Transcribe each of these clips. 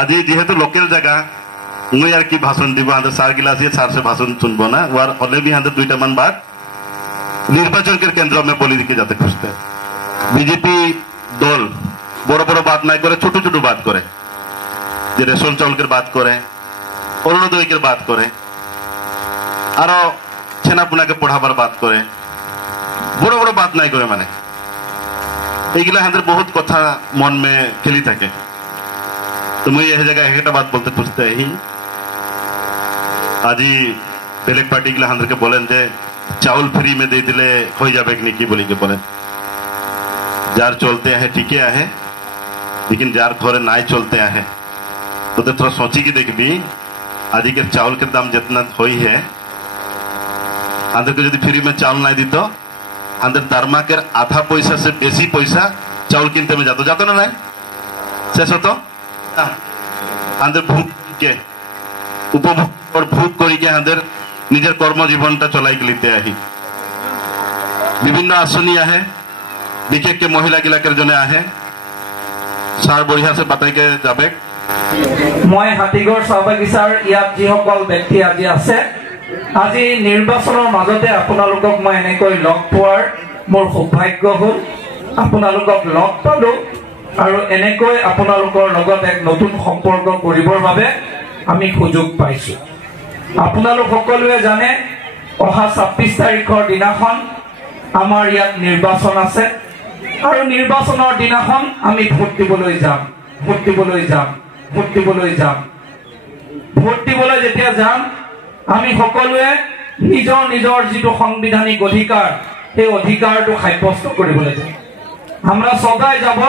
আজি যেহেতু লোকেল জায়গা মুই আর কি ভাষণ দিব হাতে সার গিলা আছে সার সে ভাষণ শুনবো না ওর হলে भी হাতে দুইটা মান বাদ निर्वाचन के केंद्र में बोली दिखे जाते खुजते बीजेपी दल बड़ बड़ बात नहीं करे छोटो छोटो बात करे जे रेशन चाउल के बात करे अरुणोदय के बात करे आरो छेनापुना के पढ़ाबार बात करे बड़ बड़ बात नहीं करे माने एगिला हाते बहुत कथा मन में खेली থাকে तो मुझे यह जगह एक बात बोलते खुजते ही आज बेलेग पार्टी गिला हाथ के बोलें जे चाउल फ्री में दे दिले हो जाए कि बोली के बोले जार चलते हैं ठीक है लेकिन जार घरे ना चलते हैं तो थोड़ा सोची की देखबी आज के चाउल के दाम जितना हुई है आंध्र को यदि फ्री में चाउल ना दी तो आंध्र दारमा के आधा पैसा से बेसी पैसा चाउल किनते में जातो ना नहीं शेष होतो आंध्र भूख के उपभोग और भोग करी के आंध्र निजर कर्म जीवनटा चलाई लिते आही विभिन्न आसनी आहे विशेष के महिला गिलाकर जने आहे सार बढ़िया से बताई के जाबे মই হাতীগড় চাহ বাগিচাৰ ইয়াত যিসকল ব্যক্তি আজি আছে আজি নিৰ্বাচনৰ মাজতে আপোনালোকক মই এনেকৈ লগ পোৱাৰ মোৰ সৌভাগ্য হ'ল আপোনালোকক লগ পালো আৰু এনেকৈ আপোনালোকৰ লগত এক নতুন সম্পৰ্ক কৰিবৰ বাবে আমি সুযোগ পাইছো আপোনালোক সকলোৱে জানে অহা 26 তাৰিখৰ দিনাখন আমাৰ ইয়াত নিৰ্বাচন আছে আৰু নিৰ্বাচনৰ দিনাখন আমি ভোট দিবলৈ যাম ভোট দিবলৈ যেতিয়া যাম আমি সকলোৱে নিজৰ নিজৰ যিটো সাংবিধানিক অধিকাৰ সেই অধিকাৰটো সাব্যস্ত কৰিবলৈ যাম আমরা সদাই যাব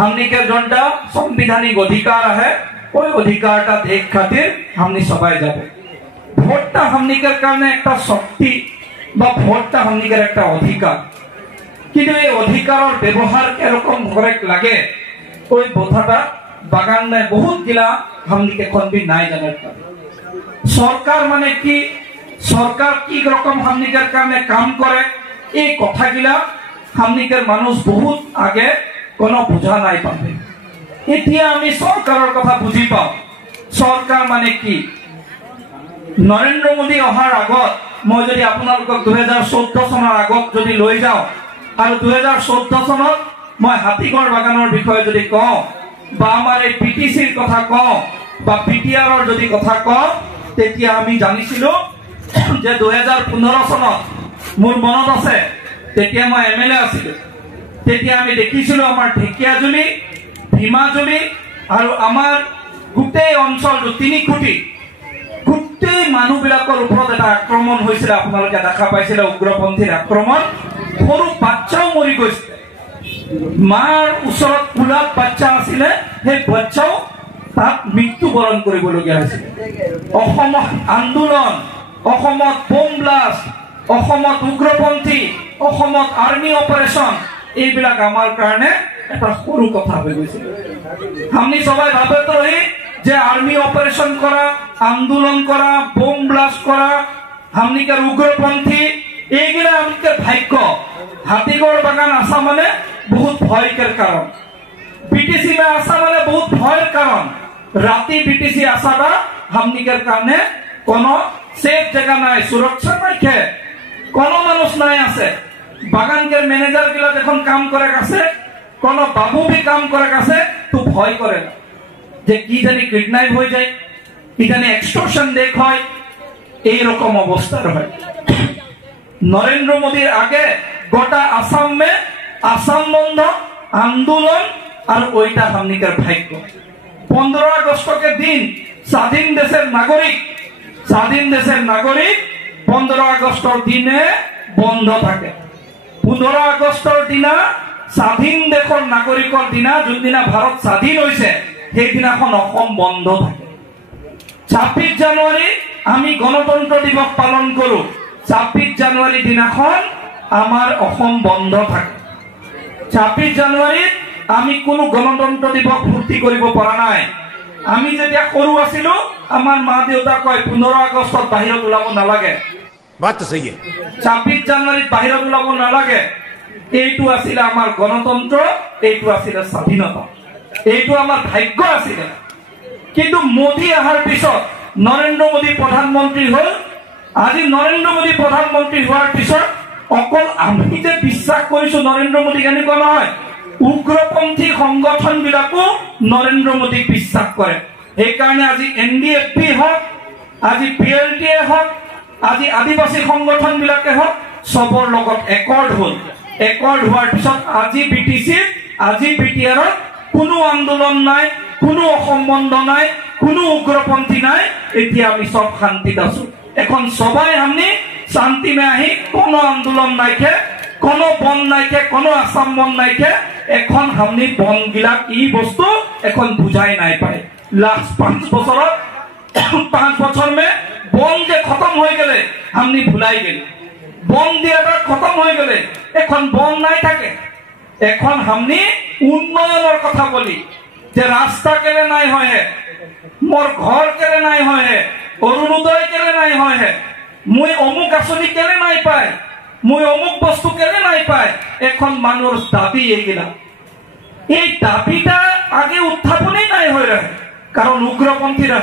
हमनी के जोनटा संवैधानिक अधिकार है ওই অধিকারটা দেখ খাतिर हमनी সবাই যাব ভোটটা हमनी के কারণে একটা শক্তি বা ভোটটা हमनी के একটা অধিকার কিন্তু এই অধিকারের ব্যবহার কিরকম করে লাগে ওই কথাটা বাগান में बहुत गिला हमनी के कोन भी নাই জানে सरकार माने की सरकार की रकम हमनी के কারণে কাম করে এই কথাগিলা हमनी के মানুষ बहुत आगे কোনো বুঝা নাই পাবে এতিয়া আমি সরকারের কথা বুঝি পাও সরকার মানে কি নরেন্দ্র মোদী অহাৰ আগত মই যদি আপোনালোকক 2014 চনৰ আগত যদি লৈ যাও আৰু 2014 চনত মই হাতীগড় বাগানৰ বিষয়ে যদি কওঁ বা আমাৰ এই পিটিসিৰ কথা কওঁ বা পিটিআৰৰ যদি কথা কওঁ তেতিয়া আমি জানিছিলো যে 2015 চনত মোৰ মনত আছে তেতিয়া মই এমএলএ আছিলো তেতিয়া আমি দেখিছিলো আমাৰ ঢেকিয়াজুলি ভীমাজুলি আৰু আমাৰ গোটেই অঞ্চল 3 কোটি গোটেই মানুহবিলাকৰ ওপৰত এটা আক্ৰমণ হৈছিল আপোনালোকে দেখা পাইছিল উগ্ৰপন্থীৰ আক্ৰমণ সৰু বাচ্চাও মৰি গৈছিল মাৰ ওচৰত কুলাত বাচ্চা আছিল সেই বাচ্চাও তাত মৃত্যুবৰণ কৰিবলগীয়া হৈছিল অসমত আন্দোলন অসমত বম ব্লাষ্ট অসমত উগ্ৰপন্থী অসমত আৰ্মি অপাৰেশন এইবিলাক আমাৰ কাৰণে এটা সৰু কথা হৈ গৈছিল আমি সবাই ভাবতে ৰহি যে আৰ্মি অপাৰেশন কৰা আন্দোলন কৰা বম ব্লাষ্ট কৰা हमनिके উগ্রপন্থী এইগুলা আমাদের ভাগ্য হাতীগড় বাগান আসা মানে বহুত ভয়কের কারণ বিটিসি में আসা মানে বহুত ভয়ের কারণ রাতে বিটিসি আসাটা हमनिकेर কারণে কোনো সেফ জায়গা নাই সুরক্ষা নাই কে কোনো মানুষ নাই আছে বাগানকের ম্যানেজার গুলা যখন কাম করে আছে কোন বাবু भी কাম করে আছে তো ভয় করে না যে কি জানি কিডন্যাপ হয়ে যায় কি জানি এক্সটর্শন দেখ হয় এই রকম অবস্থা হয় নরেন্দ্র মোদীর আগে গোটা আসাম में আসাম বন্ধ আন্দোলন আর ওইটা हमनिकर ভাগ্য 15 আগস্ট के दिन স্বাধীন দেশের নাগরিক 15 আগস্টের দিনে বন্ধ থাকে 15 আগস্টের দিনা স্বাধীন দেশের নাগরিকের দিনা যোনদিনা ভারত স্বাধীন হইছে সেই দিনাখন অসম বন্ধ থাকে 26 জানুয়ারি আমি গণতন্ত্র দিবস পালন কৰো 26 জানুয়াৰি দিনাখন আমাৰ অসম বন্ধ থাকে 26 জানুয়াৰি আমি কোনো গণতন্ত্ৰ দিৱস ফূৰ্তি কৰিব পৰা নাই। আমি যেতিয়া সৰু আছিলো আমাৰ মা দেউতা কয় 15 আগষ্টত বাহিৰত ওলাব নালাগে, 26 জানুৱাৰীত বাহিৰত ওলাব নালাগে। এইটো আছিলে আমাৰ গণতন্ত্ৰ, এইটো আছিলে স্বাধীনতা, এইটো আমাৰ ভাগ্য আছিলে। কিন্তু মোদী অহাৰ পিছত নৰেন্দ্ৰ মোদী প্ৰধানমন্ত্ৰী হ'ল। আজি নৰেন্দ্ৰ মোদী প্ৰধানমন্ত্ৰী হোৱাৰ পিছত অকল আমি যে বিশ্বাস কৰিছো নৰেন্দ্ৰ মোদীক এনেকুৱা নহয়, উগ্ৰপন্থী সংগঠন বিলাকো নৰেন্দ্ৰ মোদীক বিশ্বাস কৰে। সেইকাৰণে আজি NDFP হওক, আজি PLD হওক, আজি আদিবাসী সংগঠন বিলাকে হওক, সবৰ লগত একৰ্ড হ'ল। একৰ্ড হোৱাৰ পিছত আজি BTR কোনো আন্দোলন নাই, কোনো অসম্বন্ধ নাই, কোনো উগ্ৰপন্থী নাই। এতিয়া আমি সব শান্তিত আছো। এখন সবাই আমি শান্তি में আহি কোনো আন্দোলন নাইকে, কোনো বন নাইকে, কোনো আসাম বন নাইকে। এখন हमनी বন গিলা কি বস্তু এখন বুঝাই নাই পায়। লাস্ট 5 বছৰত 5 বছৰ में বন যে খতম হৈ গেলে हमनी ভুলাই গেল। বন দিয়াটা খতম হৈ গেলে এখন বন নাই থাকে। এখন हमनी উন্নয়নৰ কথা বলি যে রাস্তা কেলে নাই হয়, মোর ঘর কেলে নাই হয়, অরুণোদয় কেলে নাই হয়, মুই অমুক আঁচনি কেলে নাই পায়, মুই অমুক বস্তু কেলে নাই পায়। এখন মানুষ দাবি এইগিলা, এই দাবিটা আগে উত্থাপনই নাই হয়ে রহে, কারণ উগ্রপন্থীরা